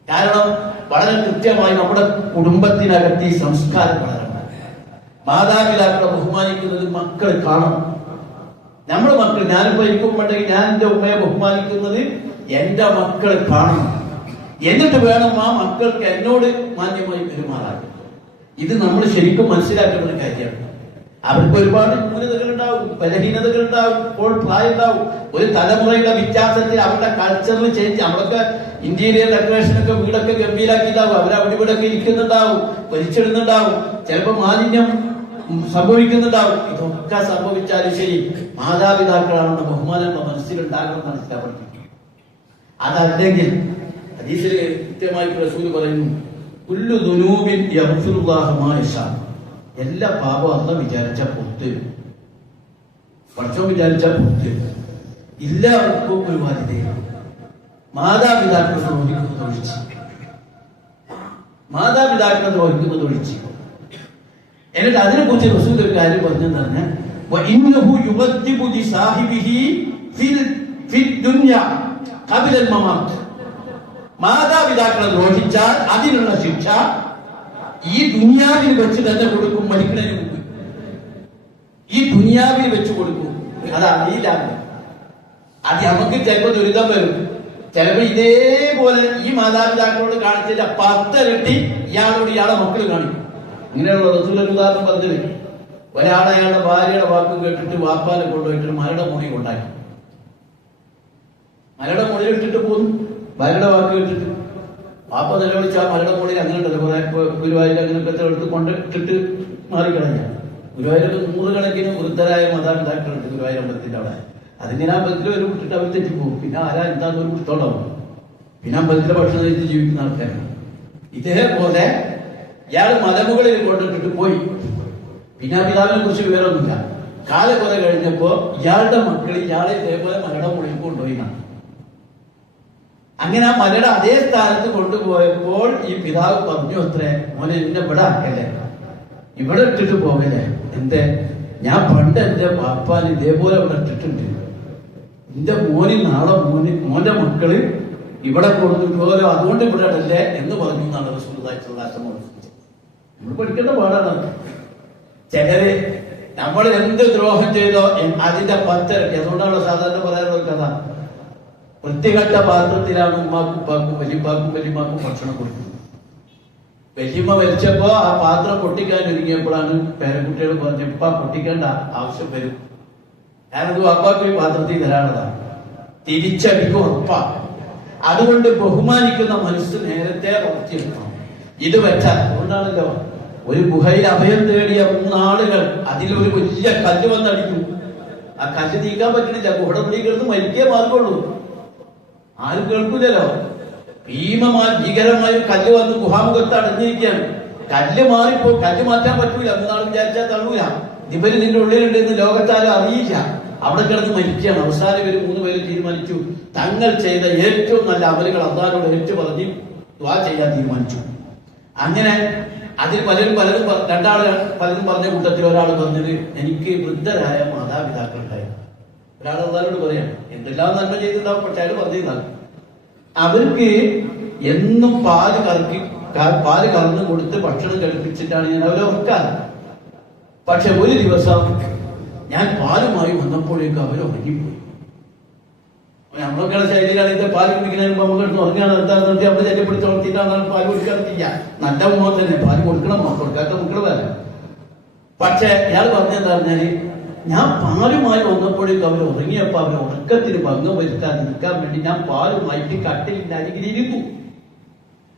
കാരണം വളരെ കൃത്യമായി നമ്മുടെ കുടുംബത്തിനകത്ത് ഈ സംസ്കാരം വളരണം. മാതാപിതാക്കളെ ബഹുമാനിക്കുന്നത് മക്കൾ കാണണം. നമ്മുടെ മക്കൾ, ഞാനിപ്പോ ഇരിക്കുമ്പോണ്ടെങ്കിൽ ഞാൻ എന്റെ ഉമ്മയെ ബഹുമാനിക്കുന്നത് എന്റെ മക്കൾ കാണണം. എന്നിട്ട് വേണം ആ മക്കൾക്ക് എന്നോട് മാന്യമായി പെരുമാറാൻ. ഇത് നമ്മൾ ശരിക്കും മനസ്സിലാക്കേണ്ട ഒരു കാര്യമാണ്. അവർക്ക് ഒരുപാട് ന്യൂനതകൾ ഉണ്ടാവും, ബലഹീനതകൾ ഉണ്ടാവും, ഇപ്പോൾ പ്രായം ഉണ്ടാവും. ഒരു തലമുറയുടെ വ്യത്യാസത്തിൽ അവരുടെ കൾച്ചറിൽ ചേഞ്ച്. നമ്മളൊക്കെ ഇന്റീരിയർ ഡെക്കറേഷനൊക്കെ വീടൊക്കെ ഗംഭീരാക്കിയിട്ടാവും, അവരവിടെ ഇവിടെയൊക്കെ ഇരിക്കുന്നുണ്ടാവും, വലിച്ചിടുന്നുണ്ടാവും, ചിലപ്പോൾ മാലിന്യം സംഭവിക്കുന്നുണ്ടാവും. ഇതൊക്കെ സംഭവിച്ചാലും ശരി മാതാപിതാക്കളാണെന്ന ബഹുമാനം മനസ്സിലുണ്ടാകണം, മനസ്സിലാക്കി. അതല്ലെങ്കിൽ ഹദീസിൽ കൃത്യമായി റസൂൽ പറയുന്നു, കുല്ലു ദുനൂബിൻ യഗ്ഫിറുല്ലാഹു മാ യശാ. എല്ലാ പാപം അല്ല വിചാരിച്ച പുറത്ത്, പക്ഷം വിചാരിച്ച പുറത്ത് എല്ലാവർക്കും ഒരു ബാധ്യതയാണ്. മാതാപിതാക്കളെ ദ്രോഹിക്കുന്നത് ഒഴിച്ച്, മാതാപിതാക്കളെ ദ്രോഹിക്കുന്നത് ഒഴിച്ച്. എന്നിട്ട് അതിനെ കുറിച്ച് റസൂൽ ഒരു കാര്യം പറഞ്ഞെന്ന് പറഞ്ഞാൽ, വഇന്നഹു യുഗദ്ദിബു ലിസാഹിബിഹി ഫിൽ ദുനിയ ഖബല മമാത്ത്. മാതാപിതാക്കളെ ദ്രോഹിച്ചാൽ അതിനുള്ള ശിക്ഷ ഈ ദുനിയാവിൽ വെച്ച് തന്നെ കൊടുക്കും, മരിക്കുന്നതിന് മുമ്പ് ഈ ദുനിയാവിൽ വെച്ച് കൊടുക്കും. അത് അറിയില്ലാതെ അത് നമുക്ക് ചിലപ്പോൾ ദുരിതം വരും. ചിലപ്പോൾ ഇതേപോലെ ഈ മാതാപിതാക്കളോട് കാണിച്ചിട്ട് 10 ഇരട്ടി ഇയാളോട് ഇയാളെ മക്കൾ കാണിക്കും. ഇങ്ങനെയുള്ള റസൂലൊരു ഉദാഹരണം പറഞ്ഞത്, ഒരാളെ അയാളുടെ ഭാര്യയുടെ വാക്കും കേട്ടിട്ട് വാപ്പാനെ കൊണ്ടുപോയിട്ട് മരുടെ മുറി കൊണ്ടാക്കി. മലയുടെ മുകളിൽ ഇട്ടിട്ട് പോന്നു, ഭാര്യയുടെ വാക്ക് കേട്ടിട്ട്. പാപ്പ നിലവിളിച്ച് ആ മലയുടെ മുകളിൽ അങ്ങനെ ഉണ്ടല്ലോ കുറെ ഗുരുവായൂർ അങ്ങനെയൊക്കെ എടുത്ത് കൊണ്ടിട്ടിട്ട് മാറിക്കളഞ്ഞ. ഗുരുവായൂരൊക്കെ 100 കണക്കിന് വൃദ്ധരായ മാതാപിതാക്കളുണ്ട് ഗുരുവായൂർ അമ്പലത്തിന്റെ അവിടെ. അതിങ്ങനെ അമ്പലത്തിൽ ഒരു വിട്ടിട്ട് അവർ തെറ്റിപ്പോകും. പിന്നെ ആരാ എന്താന്ന് ഒരു വിട്ടോണ്ടാവും. പിന്നെ അമ്പലത്തിലെ ഭക്ഷണം കഴിച്ച് ജീവിക്കുന്ന ആൾക്കാരാണ്. ഇതേപോലെ ഇയാൾ മലമുകളിൽ കൊണ്ടിട്ടിട്ട് പോയി. പിന്നെ ആ പിതാവിനെ കുറിച്ച് വിവരമൊന്നുമില്ല. കാലം കുറെ കഴിഞ്ഞപ്പോ ഇയാളുടെ മക്കൾ ഇയാളെ ഇതേപോലെ മലയുടെ മുകളിൽ കൊണ്ടുപോയി. അങ്ങനെ ആ മലയുടെ അതേ സ്ഥാനത്ത് കൊണ്ടുപോയപ്പോൾ ഈ പിതാവ് പറഞ്ഞു, അത്രേ മോനെ എന്നെ ഇവിടെ ആക്കല്ലേ, ഇവിടെ ഇട്ടിട്ട് പോകല്ലേ. എന്തേ? ഞാൻ പണ്ട് എന്റെ പാപ്പാൻ ഇതേപോലെ ഇവിടെ ഇട്ടിട്ടുണ്ട്. എന്റെ മോന് നാളെ മോന്റെ മക്കള് ഇവിടെ കൊടുത്തിട്ടുള്ളോ, അതുകൊണ്ട് ഇവിടെ ഇടല്ലേ എന്ന് പറഞ്ഞു എന്നാണ് റസൂലുള്ളാഹി സ്വല്ലല്ലാഹു അലൈഹി വസല്ലം. നമ്മൾ പഠിക്കേണ്ട പാടാണ്. ചിലര് നമ്മൾ എന്ത് ദ്രോഹം ചെയ്തോ അതിന്റെ 10 ഇരട്ടി. അതുകൊണ്ടാണല്ലോ സാധാരണ പറയാനുള്ള കഥ, വൃത്തികെട്ട പാത്രത്തിലാണ് ഉമ്മാക്കും ഉപ്പാക്കും വലിയമാക്കും ഭക്ഷണം കൊടുക്കുന്നത്. വലിയമ്മ വലിച്ചപ്പോ ആ പാത്രം പൊട്ടിക്കാൻ ഒരുങ്ങിയപ്പോഴാണ് പേരക്കുട്ടികൾ പറഞ്ഞു, ഇപ്പ പൊട്ടിക്കേണ്ട ആവശ്യം വരും, ഞാനത് അപ്പാക്ക് ഈ പാത്രത്തിൽ തരാനുള്ളതാണ്, തിരിച്ചടിക്കും ഉറപ്പാ. അതുകൊണ്ട് ബഹുമാനിക്കുന്ന മനസ്സ് നേരത്തെ വളർത്തിയെടുക്കണം. ഇത് വെച്ചാൽ അതുകൊണ്ടാണല്ലോ ഒരു ഗുഹയിൽ അഭയം തേടിയ 3 ആളുകൾ അതിലൊരു വലിയ കല്ല് വന്നടിക്കും. ആ കല്ല് നീക്കാൻ പറ്റണില്ല. ഗുഹയുടെ പിടികൾക്ക് മരിക്കേ മാർഗുള്ളൂ. ആരും കേൾക്കൂലല്ലോ. ഭീകരമായ കല്ല് വന്ന് ഗുഹാമുഖത്ത് അടഞ്ഞിരിക്കുകയാണ്. കല്ല് മാറ്റാൻ പറ്റൂല. 3 ആൾ വിചാരിച്ചാൽ തള്ളൂല. ഇവര് നിന്റെ ഉള്ളിലുണ്ടെന്ന് ലോകത്താരും അറിയില്ല. അവിടെ കിടന്ന് മരിക്കുകയാണ്. അവസാനം ഇവര് 3 പേര് തീരുമാനിച്ചു, തങ്ങൾ ചെയ്ത ഏറ്റവും നല്ല അമലുകൾ അല്ലാഹുവോട് ഏറ്റു പറഞ്ഞ് ദുആ ചെയ്യാൻ തീരുമാനിച്ചു. അങ്ങനെ അതിൽ പലരും പറഞ്ഞ കൂട്ടത്തിൽ ഒരാൾ പറഞ്ഞത്, എനിക്ക് വൃദ്ധരായ മാതാപിതാക്കളുണ്ടായിരുന്നു. ഒരാൾ അല്ലാഹുവോട് പറയാം, എന്തെല്ലാം നന്മ ചെയ്തിട്ടുണ്ടാവും, പക്ഷെ അയാൾ പറഞ്ഞിരുന്നാൽ അവർക്ക് എന്നും പാല് കറന്നു കൊടുത്ത് ഭക്ഷണം കഴിപ്പിച്ചിട്ടാണ് ഞാൻ അവരെ ഉറക്കാറ്. പക്ഷെ ഒരു ദിവസം ഞാൻ പാലുമായി വന്നപ്പോഴേക്കും അവർ ഉറങ്ങിപ്പോയി. നമ്മളൊക്കെയുള്ള ശൈലിയിലാണെങ്കിൽ പാല് കുടിക്കുന്നതിന് മുമ്പ് നമുക്ക് എടുത്ത് ഉറങ്ങാണ്. എന്താണെന്ന് വെച്ചാൽ നമ്മൾ ശല്യപ്പെടുത്തി ഉറത്തിയിട്ടാണ് പാല് കൊടുക്കാറില്ല. നല്ല ഉമ്മ തന്നെ പാല് കൊടുക്കണം, കൊടുക്കാത്ത മക്കൾ വേറെ. പക്ഷെ ഇയാൾ പറഞ്ഞെന്താ പറഞ്ഞാല്, ഞാൻ പാലുമായി വന്നപ്പോഴേക്കും അവർ ഉറങ്ങിയപ്പോ അവർ ഉറക്കത്തിന് ഭംഗം വരുത്താതിരിക്കാൻ വേണ്ടി ഞാൻ പാലുമായിട്ട് കട്ടിലിന്റെ അരികിലിരുന്നു.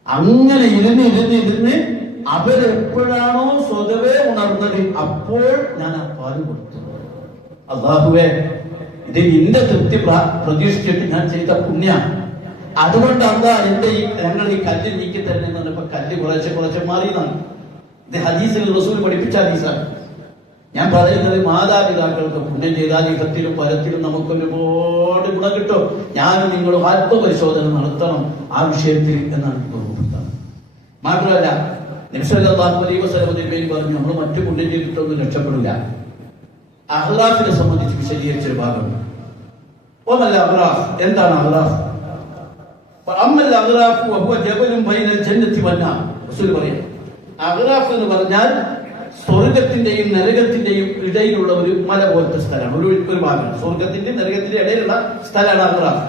അങ്ങനെ ഇരുന്ന് അവരെപ്പോഴാണോ സ്വതവേ ഉണർന്നത് അപ്പോൾ ഞാൻ ആ പാല് കൊടുത്തു. അല്ലാഹുവേ, ഇത് നിന്റെ തൃപ്തി പ്രതീക്ഷിച്ചിട്ട് ഞാൻ ചെയ്ത പുണ്യാണ്. അതുകൊണ്ട് ഞങ്ങൾ ഈ കല്ല് നീക്കി തന്നെ എന്ന് പറഞ്ഞപ്പോ കല്ല് കുറച്ച് മാറിയതാണ്. ഇത് ഹദീസിൽ റസൂൽ പഠിപ്പിച്ച ഹദീസാണ്. ഞാൻ പറയുന്നത്, മാതാപിതാക്കൾക്ക് പുണ്യം ചെയ്താൽ ഇഹത്തിലും പരത്തിലും നമുക്ക് ഒരുപാട് ഗുണം കിട്ടും. ഞാനും നിങ്ങളും ആത്മപരിശോധന നടത്തണം ആ വിഷയത്തിൽ എന്നാണ് ഓർമ്മപ്പെടുത്തുന്നത്. മാത്രമല്ല നബി സല്ലല്ലാഹു അലൈഹി വസല്ലം പറഞ്ഞു, നമ്മൾ മറ്റു പുണ്യം ചെയ്തിട്ടൊന്നും രക്ഷപ്പെടില്ല. അഹ്റാഫിനെ സംബന്ധിച്ച് വിശദീകരിച്ചൊരു ഭാഗമുണ്ട്. എന്താണ് അഹ്റാഫ്? അഹ്റാഫ് എന്ന് പറഞ്ഞാൽ സ്വർഗത്തിന്റെയും നരകത്തിന്റെയും ഇടയിലുള്ള ഒരു മല പോലത്തെ സ്ഥലമാണ്. ഒരു ഭാഗമാണ് സ്വർഗത്തിന്റെ നരകത്തിന്റെ ഇടയിലുള്ള സ്ഥലമാണ് അഹ്റാഫ്.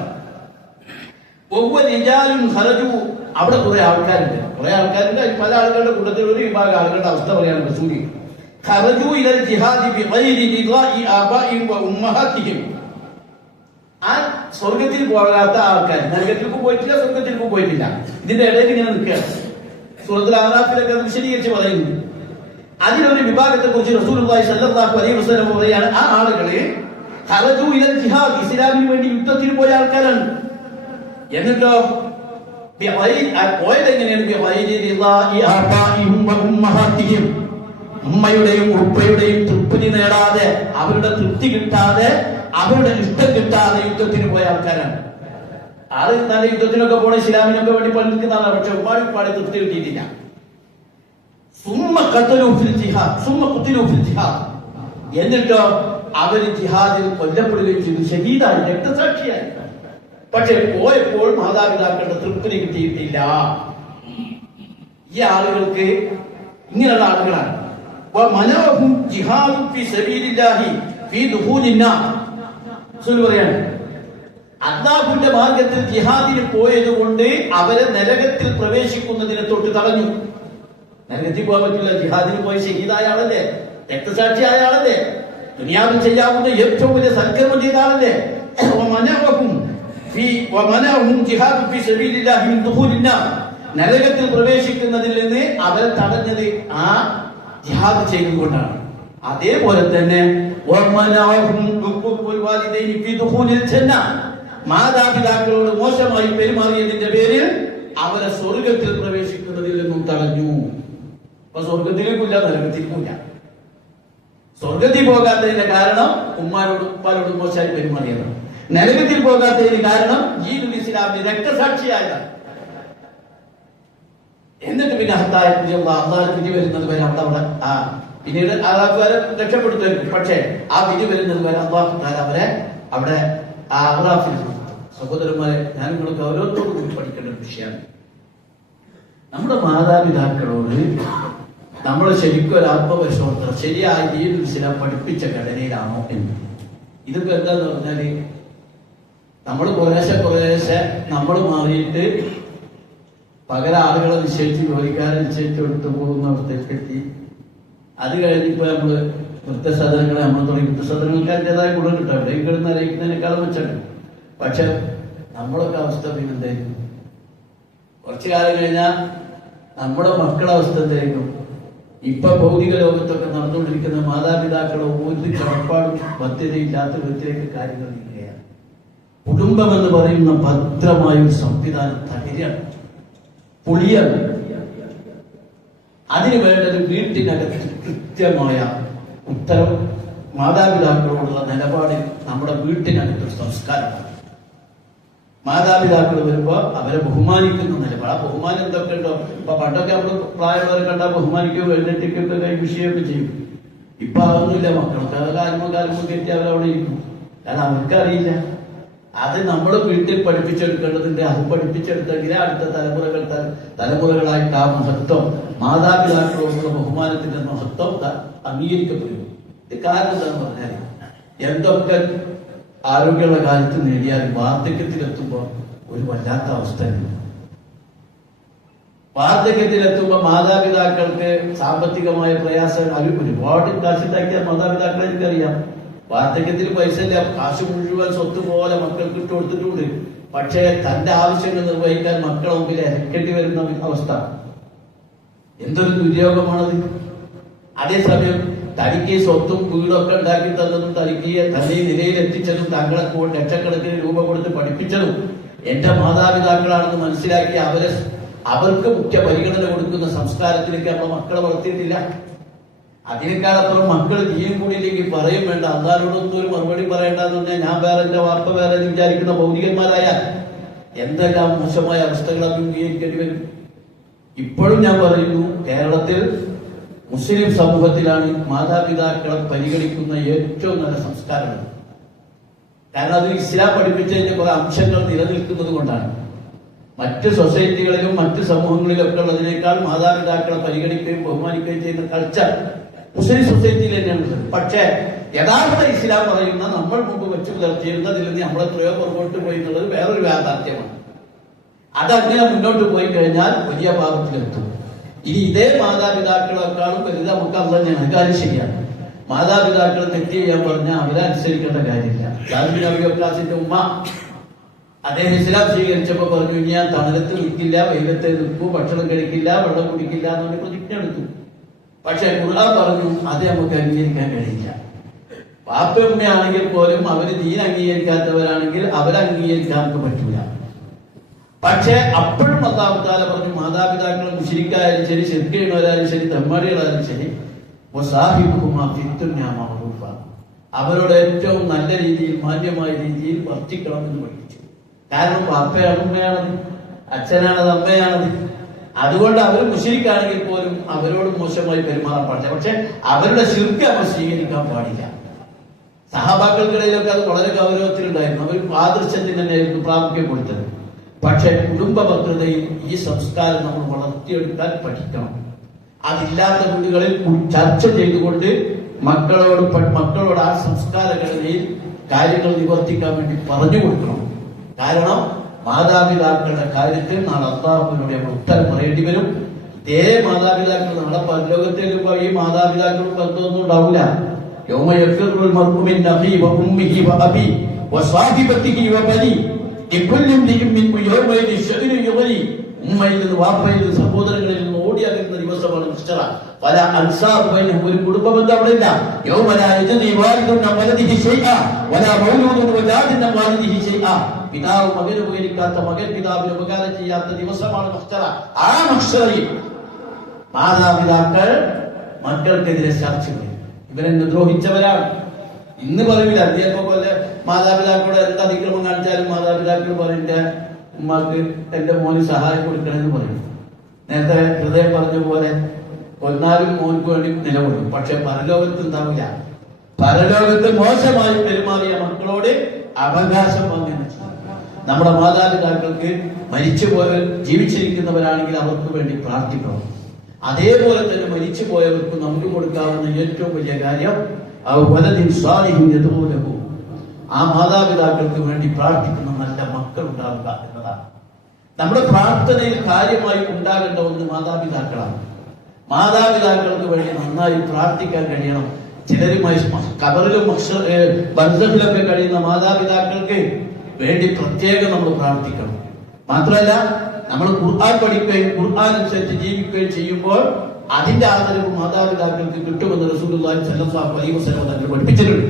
അവിടെ കുറെ ആൾക്കാരുണ്ട്. പല ആളുകളുടെ കൂട്ടത്തിൽ ഒരു വിഭാഗം ആളുകളുടെ അവസ്ഥ പറയാൻ റസൂൽ, ആ സ്വർഗത്തിൽ പോകാത്ത ആൾക്കാർ നരകത്തിലേക്ക് പോയിട്ടില്ല, സ്വർഗത്തിലേക്ക് പോയിട്ടില്ല. ഇതിന്റെ ഇടയിൽ ഇങ്ങനെ നിൽക്കുകയാണ്. സൂറത്തുൽ അഹ്റാഫിലൊക്കെ വിശദീകരിച്ച് പറയുന്നു. അതിലൊരു വിഭാഗത്തെ കുറിച്ച് റസൂലുള്ളാഹി സ്വല്ലല്ലാഹു അലൈഹി വസല്ലം പറയാണ്, ആ ആളുകളെ ഖറജു ഇലൽ ജിഹാദ്, ഇസ്ലാമിന് വേണ്ടി യുദ്ധത്തിന് പോയ ആൾക്കാരാണ്. എന്നിട്ടോ പോയത് എങ്ങനെയാണ്? ഉമ്മയുടെയും ഉപ്പയുടെയും തൃപ്തി നേടാതെ, അവരുടെ തൃപ്തി കിട്ടാതെ, അവരുടെ ഇഷ്ടം കിട്ടാതെ യുദ്ധത്തിന് പോയ ആൾക്കാരാണ്. ആള് നല്ല യുദ്ധത്തിനൊക്കെ പോണ ഇസ്ലാമിനൊക്കെ വേണ്ടി പണിക്കുന്നതാണ്. പക്ഷെ ഉപ്പാടി തൃപ്തി കിട്ടിയിട്ടില്ല. എന്നിട്ടോ അവര് ജിഹാദിൽ കൊല്ലപ്പെടുകയും ചെയ്തു, ഷഹീദായി, രക്തസാക്ഷിയായി. പക്ഷെ പോയപ്പോൾ മാതാപിതാക്കളുടെ തൃപ്തി കിട്ടിയിട്ടില്ല. ഈ ആളുകൾക്ക് ഇങ്ങനെയുള്ള ആളുകളാണ്. അല്ലാഹുവിന്റെ മാർഗത്തിൽ ജിഹാദിന് പോയത് കൊണ്ട് അവരെ നരകത്തിൽ പ്രവേശിക്കുന്നതിനെ തൊട്ട് തടഞ്ഞു. നരകത്തിൽ പോകാൻ പറ്റില്ല. ജിഹാദിന് പോയി ഷഹീദായ ആളല്ലേ, രക്തസാക്ഷിയായ ആളല്ലേ, ദുനിയാവിൽ ചെയ്യാവുന്ന ഏറ്റവും വലിയ സൽക്കർമ്മം ചെയ്ത ആളല്ലേ. നരകത്തിൽ പ്രവേശിക്കുന്നതിൽ നിന്ന് അവരെ തടഞ്ഞത് ആ ജിഹാദ് ചെയ്തുകൊണ്ടാണ്. അതേപോലെ തന്നെ മാതാപിതാക്കളോട് മോശമായി പെരുമാറിയതിന്റെ പേരിൽ അവരെ സ്വർഗത്തിൽ പ്രവേശിക്കുന്നതിൽ നിന്നും തടഞ്ഞു. അപ്പൊ സ്വർഗത്തിലേക്കില്ല, നരകത്തിലേക്കില്ല. സ്വർഗത്തിൽ പോകാത്തതിന്റെ കാരണം ഉമ്മാനോടും ഉപ്പാനോടും മോശമായി പെരുമാറിയതാണ്. നരകത്തിൽ പോകാത്തതിന് കാരണം ജീനുൽ ഇസ്ലാമിന് രക്തസാക്ഷിയായതാണ്. എന്നിട്ട് പിന്നെ അള്ളാഹ് വിധി വരുന്നത് വരെ അവിടെ പിന്നീട് വരെ രക്ഷപ്പെടുത്തുമായിരിക്കും. പക്ഷേ ആ വിധി വരുന്നത് വരെ അള്ളാഹു അവരെ അവിടെ സഹോദരന്മാരെ, ഞാൻ നിങ്ങൾക്ക് ഓരോരുത്തരും കൂടി പഠിക്കേണ്ട ഒരു വിഷയമാണ്. നമ്മുടെ മാതാപിതാക്കളോട് നമ്മൾ ശരിക്കും ഒരു ആത്മപരിശോധന ശരിയായ ദീനുൽ ഇസ്ലാം പഠിപ്പിച്ച ഘടനയിലാണോ എന്ന്. ഇതൊക്കെ എന്താന്ന് പറഞ്ഞാല് നമ്മൾ കുറേശ്ശെ നമ്മൾ മാറിയിട്ട് പകരം ആളുകളെ നിശ്ചയിച്ച് ജോലിക്കാരെ നിശ്ചയിച്ച് എടുത്തു പോകുന്ന അവസ്ഥയിലെത്തി. അത് കഴിഞ്ഞിപ്പോ നമ്മള് വൃദ്ധസദനങ്ങളെ നമ്മൾ തുടങ്ങി. വൃദ്ധസദനങ്ങൾക്ക് അതിൻ്റെതായ ഗുണം കിട്ടും, എവിടെയും കിടന്ന് അറിയിക്കുന്നതിനേക്കാളും വെച്ചാണ്. പക്ഷെ നമ്മളൊക്കെ അവസ്ഥ പിന്നെ എന്തായിരിക്കും? കുറച്ചു കാലം കഴിഞ്ഞാൽ നമ്മുടെ മക്കളുടെ അവസ്ഥ എന്തായിരിക്കും? ഇപ്പൊ ഭൗതിക ലോകത്തൊക്കെ നടന്നുകൊണ്ടിരിക്കുന്ന മാതാപിതാക്കളെ ഒരു കടപ്പാടും ബദ്ധതയില്ലാത്ത വിധത്തിലേക്ക് കാര്യങ്ങൾ നീങ്ങുകയാണ്. കുടുംബം എന്ന് പറയുന്ന ഭദ്രമായ ഒരു സംവിധാനം തകരാണ്, പൊളിയാണ്. അതിന് വേണ്ടത് വീട്ടിനകത്ത് കൃത്യമായ ഉത്തരം, മാതാപിതാക്കളോടുള്ള നിലപാടിൽ നമ്മുടെ വീട്ടിനകത്തൊരു സംസ്കാരമാണ്. മാതാപിതാക്കൾ വരുമ്പോ അവരെ ബഹുമാനിക്കുന്ന നിലപാട്. ആ ബഹുമാനം എന്തൊക്കെ ഉണ്ടോ? ഇപ്പൊ പണ്ടൊക്കെ നമ്മൾ പ്രായമുള്ളവരെ കണ്ടാൽ ബഹുമാനിക്കുകയോ എഴുന്നേറ്റിക്കൊക്കെ കൈ വിഷയമൊക്കെ ചെയ്യും. ഇപ്പൊ അതൊന്നുമില്ല. മക്കൾക്ക് അത് കാലമോ കയറ്റി അവരവിടെ ഇരിക്കും. കാരണം അവർക്കറിയില്ല. അത് നമ്മൾ വീട്ടിൽ പഠിപ്പിച്ചെടുക്കേണ്ടതുണ്ട്. അത് പഠിപ്പിച്ചെടുത്തെങ്കിൽ അടുത്ത തലമുറകളായിട്ട് ആ മഹത്വം, മാതാപിതാക്കളോടുള്ള ബഹുമാനത്തിന്റെ മഹത്വം അംഗീകരിക്കപ്പെടും. ഇത് കാരണം എന്താണെന്ന് പറഞ്ഞാൽ എന്തൊക്കെ ആരോഗ്യമുള്ള കാലത്ത് നേടിയാൽ വാർദ്ധക്യത്തിലെത്തുമ്പോൾ ഒരു വല്ലാത്ത അവസ്ഥയാണ്. വാർദ്ധക്യത്തിലെത്തുമ്പോൾ മാതാപിതാക്കൾക്ക് സാമ്പത്തികമായ പ്രയാസം, അവർ ഒരുപാട് കാശുണ്ടാക്കിയ മാതാപിതാക്കളെ എനിക്കറിയാം. വാർദ്ധക്യത്തിൽ പൈസ ഇല്ല, കാശ് മുഴുവൻ സ്വത്ത് പോലെ മക്കൾക്ക് ഇട്ട് കൊടുത്തിട്ടുണ്ട്. പക്ഷേ തന്റെ ആവശ്യങ്ങൾ നിർവഹിക്കാൻ മക്കളെ മുമ്പിൽ ഇരക്കേണ്ടി വരുന്ന അവസ്ഥ എന്തൊരു ദുര്യോഗമാണത്. അതേസമയം തനിക്ക് സ്വത്തും വീടൊക്കെ ഉണ്ടാക്കി തന്നതും തനിക്ക് തന്നെ നിലയിൽ എത്തിച്ചതും തങ്ങളെ ലക്ഷക്കണക്കിന് രൂപ കൊടുത്ത് പഠിപ്പിച്ചതും എന്റെ മാതാപിതാക്കളാണെന്ന് മനസ്സിലാക്കി അവർക്ക് മുഖ്യ പരിഗണന കൊടുക്കുന്ന സംസ്കാരത്തിലേക്ക് നമ്മുടെ മക്കളെ വളർത്തിയിട്ടില്ല. അതിനേക്കാളപ്പുറം മക്കൾ ദീനും കൂടിയില്ലെങ്കിൽ പറയും വേണ്ട, അള്ളാഹുവിനൊന്നും ഒരു മറുപടി പറയേണ്ടെന്ന് പറഞ്ഞാൽ ഞാൻ വേറെ, എന്റെ വാർത്ത വേറെ വിചാരിക്കുന്ന ഭൗതികന്മാരായാൽ എന്തെല്ലാം മോശമായ അവസ്ഥകൾ അഭിമുഖീകരിക്കേണ്ടി വരും. ഇപ്പോഴും ഞാൻ പറയുന്നു, കേരളത്തിൽ മുസ്ലിം സമൂഹത്തിലാണ് മാതാപിതാക്കളെ പരിഗണിക്കുന്ന ഏറ്റവും നല്ല സംസ്കാരങ്ങൾ. കാരണം അത് ഇസ്ലാം പഠിപ്പിച്ചതിന്റെ കുറെ അംശങ്ങൾ നിലനിൽക്കുന്നത് കൊണ്ടാണ്. മറ്റ് സൊസൈറ്റികളിലും മറ്റ് സമൂഹങ്ങളിലൊക്കെ ഉള്ളതിനേക്കാൾ മാതാപിതാക്കളെ പരിഗണിക്കുകയും ബഹുമാനിക്കുകയും ചെയ്യുന്ന കൾച്ചർ മുസ്ലിം സൊസൈറ്റിയിൽ തന്നെയാണ് ഉള്ളത്. പക്ഷേ യഥാർത്ഥ ഇസ്ലാം പറയുന്ന നമ്മൾ മുമ്പ് വെച്ച് പുലർത്തിയിരുന്നതിൽ നിന്ന് നമ്മൾ എത്രയോ പുറകോട്ട് പോയി എന്നുള്ളത് വേറൊരു യാഥാർത്ഥ്യമാണ്. അതങ്ങനെ മുന്നോട്ട് പോയി കഴിഞ്ഞാൽ വലിയ പാപത്തിലെത്തും. ഇനി ഇതേ മാതാപിതാക്കളെക്കാളും വലുത് നമുക്ക് അല്ല ഞങ്ങൾക്കാരും ശരിയാണ്. മാതാപിതാക്കൾ തെറ്റ് ചെയ്യാൻ പറഞ്ഞാൽ അവരെ അനുസരിക്കേണ്ട കാര്യമില്ല. ജാബിർ നബി വക്കാസിന്റെ ഉമ്മ അദ്ദേഹം ഇസ്ലാം സ്വീകരിച്ചപ്പോ പറഞ്ഞു, ഇനി ഞാൻ തണലത്ത് നിൽക്കില്ല, വെയിലത്ത് നിൽക്കൂ, ഭക്ഷണം കഴിക്കില്ല, വെള്ളം കുടിക്കില്ല എന്നൊരു പ്രതിജ്ഞ എടുത്തു. പക്ഷെ ഖുർആൻ പറഞ്ഞു അത് നമുക്ക് അംഗീകരിക്കാൻ കഴിയില്ല. പാപ്പയമ്മയാണെങ്കിൽ പോലും അവര് ദീൻ അംഗീകരിക്കാത്തവരാണെങ്കിൽ അവരെ അംഗീകരിക്കാൻ നമുക്ക് പറ്റൂല. പക്ഷെ അപ്പോഴും അല്ലാഹു തആല പറഞ്ഞു, മാതാപിതാക്കളെ മുശ്രിക്കായാലും ശരി, ശിർക്ക് ചെയ്യുന്നവരായാലും ശരി, തെമ്മാടികളായാലും ശരി, അവരോട് ഏറ്റവും നല്ല രീതിയിൽ, മാന്യമായ രീതിയിൽ വർത്തിക്കണം എന്ന് പഠിപ്പിച്ചു. കാരണം പാപ്പയാണ്, ഉമ്മയാണത്, അച്ഛനാണത്, അമ്മയാണത്. അതുകൊണ്ട് അവർ മുശ്രിക്കാണെങ്കിൽ പോലും അവരോട് മോശമായി പെരുമാറാൻ പാടില്ല. പക്ഷെ അവരുടെ ശിർക്ക് അവർ സ്വീകരിക്കാൻ പാടില്ല. സഹാബാക്കൾക്കിടയിലൊക്കെ അത് വളരെ ഗൗരവത്തിലുണ്ടായിരുന്നു. അവർ ആദർശത്തിന് തന്നെയായിരുന്നു പ്രാമുഖ്യം കൊടുത്തത്. പക്ഷെ കുടുംബ ഭദ്രതയിൽ ഈ സംസ്കാരം നമ്മൾ വളർത്തിയെടുക്കാൻ പഠിക്കണം. അതില്ലാത്ത വീടുകളിൽ ചർച്ച ചെയ്തുകൊണ്ട് മക്കളോട് ആ സംസ്കാര ഘടനയിൽ കാര്യങ്ങൾ നിവർത്തിക്കാൻ വേണ്ടി പറഞ്ഞു കൊടുക്കണം. കാരണം മാതാപിതാക്കളുടെ കാര്യത്തിൽ നാളെ അള്ളാഹുവിനോട് നമ്മൾ ഉത്തരം പറയേണ്ടി വരും. ഇതേ മാതാപിതാക്കൾ നാളെ പരലോകത്തിൽ ഈ മാതാപിതാക്കളും ബന്ധമൊന്നും ഉണ്ടാവില്ല. യൗമ യഫിറുൽ മർഉ മിൻ അഖീഹി വ ഉമ്മിഹി വ അബീഹി വ സാഹിബതിഹി വ ബനി ഉമ്മയിൽ നിന്ന് വാപ്പയിൽ നിന്ന് സഹോദരങ്ങളിൽ നിന്ന് ഓടിയാകുന്ന ദിവസമാണ് മഹ്ശറ. പല അൻസാബ് ബൈനഹും, ഒരു കുടുംബ ബന്ധം അവിടെ ഇല്ല. യൗമ ലാ യജ്ദി വാലിദുൻ അൻ വലദിഹി ശൈഅ വലാ മൗലൂദുൻ വലാദിൻ അൻ വാലിദിഹി ശൈഅ. പിതാവ് മകന് ഉപകരിക്കാത്ത, മകൻ പിതാവിന് ഉപകാരം ചെയ്യാത്ത ദിവസമാണ് മഹ്ശറ. ആ മഹ്ശറയിൽ മാതാപിതാക്കൾ മക്കൾക്കെതിരെ ചർച്ച ചെയ്യും. ഇവരെന്നെ ദ്രോഹിച്ചവരാണ്. ഇന്ന് പറയില്ല, അദ്ദേഹം പോലെ മാതാപിതാക്കളോട് എന്ത് അതിക്രമം കാണിച്ചാലും മാതാപിതാക്കൾ പറയും എന്റെ ഉമ്മക്ക് എന്റെ മോന് സഹായം കൊടുക്കണമെന്ന് പറയും. നേരത്തെ ഹൃദയം പറഞ്ഞ പോലെ കൊന്നാലും മോൻക്ക് വേണ്ടി നിലകൊള്ളും. പക്ഷെ പരലോകത്ത് ഉണ്ടാവില്ല. പരലോകത്ത് മോശമായി പെരുമാറിയ മക്കളോട് അവകാശം അങ്ങനെ ചെയ്യും. നമ്മുടെ മാതാപിതാക്കൾക്ക് മരിച്ചുപോയ ജീവിച്ചിരിക്കുന്നവരാണെങ്കിൽ അവർക്ക് വേണ്ടി പ്രാർത്ഥിക്കണം. അതേപോലെ തന്നെ മരിച്ചുപോയവർക്ക് നമുക്ക് കൊടുക്കാവുന്ന ഏറ്റവും വലിയ കാര്യം ആ മാതാപിതാക്കൾക്ക് വേണ്ടി പ്രാർത്ഥിക്കുന്ന നല്ല മക്കൾ ഉണ്ടാവുക എന്നതാണ്. നമ്മുടെ പ്രാർത്ഥനയിൽ കാര്യമായി ഉണ്ടാകേണ്ട ഒന്ന് മാതാപിതാക്കളാണ്. മാതാപിതാക്കൾക്ക് വേണ്ടി നന്നായി പ്രാർത്ഥിക്കാൻ കഴിയണം. ചിലരുമായി കബറിലും ബർസഖിലൊക്കെ കഴിയുന്ന മാതാപിതാക്കൾക്ക് വേണ്ടി പ്രത്യേകം നമ്മൾ പ്രാർത്ഥിക്കണം. മാത്രമല്ല, നമ്മൾ ഖുർആൻ പഠിക്കുകയും ഖുർആൻ അനുസരിച്ച് ജീവിക്കുകയും ചെയ്യുമ്പോൾ അതിന്റെ ആദരവ് മാതാപിതാക്കൾക്ക് കിട്ടുമെന്ന് റസൂലുള്ളാഹി സ്വല്ലല്ലാഹു അലൈഹി വസല്ലം തങ്ങൾ പഠിപ്പിച്ചിട്ടുണ്ട്.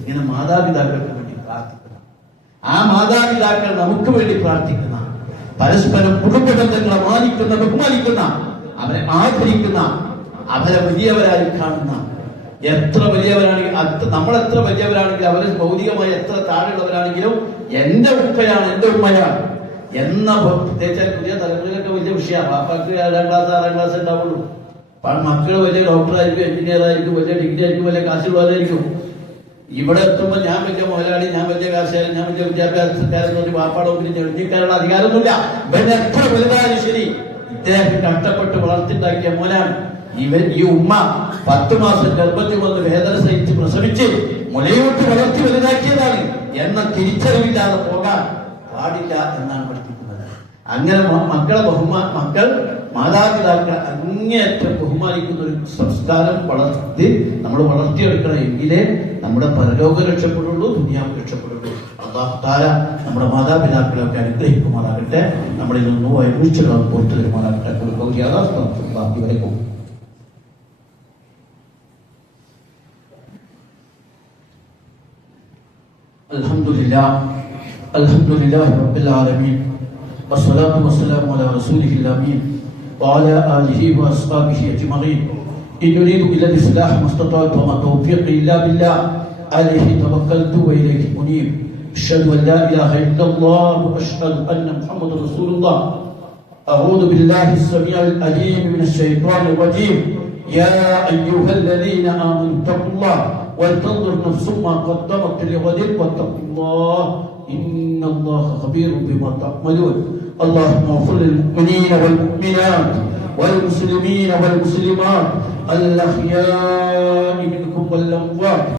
ഇങ്ങനെ മാതാപിതാക്കൾക്ക് വേണ്ടി പ്രാർത്ഥിക്കണം. ആ മാതാപിതാക്കൾ നമുക്ക് വേണ്ടി പ്രാർത്ഥിക്കുന്ന, പരസ്പരം കുടുംബ ബന്ധങ്ങളെ മാനിക്കുന്ന, ബഹുമാനിക്കുന്ന, അവരെ ആദരിക്കുന്ന, അവരെ വലിയവരായി കാണുന്ന, എത്ര വലിയവരാണെങ്കിൽ നമ്മൾ എത്ര വലിയവരാണെങ്കിലും അവരെ ഭൗതികമായി എത്ര താഴെയുള്ളവരാണെങ്കിലും എന്റെ ഉപ്പയാണ്, എന്റെ ഉമ്മയാണ് എന്ന പ്രത്യേകിച്ചാൽ പുതിയ തലമുറയിലൊക്കെ വലിയ വിഷയമാണ്. പാപ്പാക്ക് 7ാം ക്ലാസ് 6ാം ക്ലാസ് ഉണ്ടാവുള്ളൂ. മക്കൾ വലിയ ഡോക്ടറായിരിക്കും, എഞ്ചിനീയർ ആയിരിക്കും, വലിയ ഡിഗ്രി ആയിരിക്കും, വലിയ കാശുള്ളവരായിരിക്കും. ഇവിടെ എത്തുമ്പോൾ ഞാൻ വലിയ മുതലാളി, ഞാൻ വലിയ കാശുകാരൻ, ഞാൻ വലിയ വിദ്യാഭ്യാസക്കാരെന്ന് പറഞ്ഞ് വാപ്പാടൊന്നും എഴുതിക്കാനുള്ള അധികാരമൊന്നുമില്ല. ഇവൻ എത്ര വലുതായാലും ശരി, ഇദ്ദേഹം കഷ്ടപ്പെട്ട് വളർത്തിണ്ടാക്കിയ മോനാണ് ഇവൻ. ഈ ഉമ്മ 10 മാസം ഗർഭത്തിൽ വന്ന് വേദന സഹിച്ച് പ്രസവിച്ച് മുലയോട്ട് വളർത്തി വലുതാക്കിയതാണ് എന്ന തിരിച്ചറിവില്ലാതെ പോകാൻ പാടില്ല എന്നാണ് പഠിപ്പിക്കുന്നത്. അങ്ങനെ മക്കൾ മാതാപിതാക്കളെ അങ്ങേയറ്റം ബഹുമാനിക്കുന്ന ഒരു സംസ്കാരം നമ്മൾ വളർത്തിയെടുക്കണം. എങ്കിലേ നമ്മുടെ പരലോക രക്ഷപ്പെടുള്ളൂ, ദുനിയാവ് രക്ഷപ്പെടുള്ളൂ. അല്ലാഹു തആല നമ്മുടെ മാതാപിതാക്കളെയൊക്കെ അനുഗ്രഹിക്കുമാറാകട്ടെ. നമ്മളിൽ നിന്നും ഒരുമിച്ചുള്ള പുറത്തു തരുമാറാകട്ടെ. വരയ്ക്കും. അൽഹംദുലില്ലാഹി റബ്ബിൽ ആലമീൻ വസ്സലാത്തു വസ്സലാമു അലാ റസൂലിഹിൽ അമീൻ وعلى آله وأصحابه أجمعين. إن يريد إلا الإصلاح ما استطعت وما توفيقي إلا بالله عليه توكلت وإليه أنيب. أشهد أن لا إله إلا الله وأشهد أن محمدا رسول الله. أعوذ بالله السميع العليم من الشيطان الرجيم. يا أيها الذين آمنوا اتقوا الله ولتنظر نفس ما قدمت لغد واتقوا الله إن الله خبير بما تعملون. اللهم اغفر للمؤمنين والمؤمنات والمسلمين والمسلمات الأحياء منكم والأموات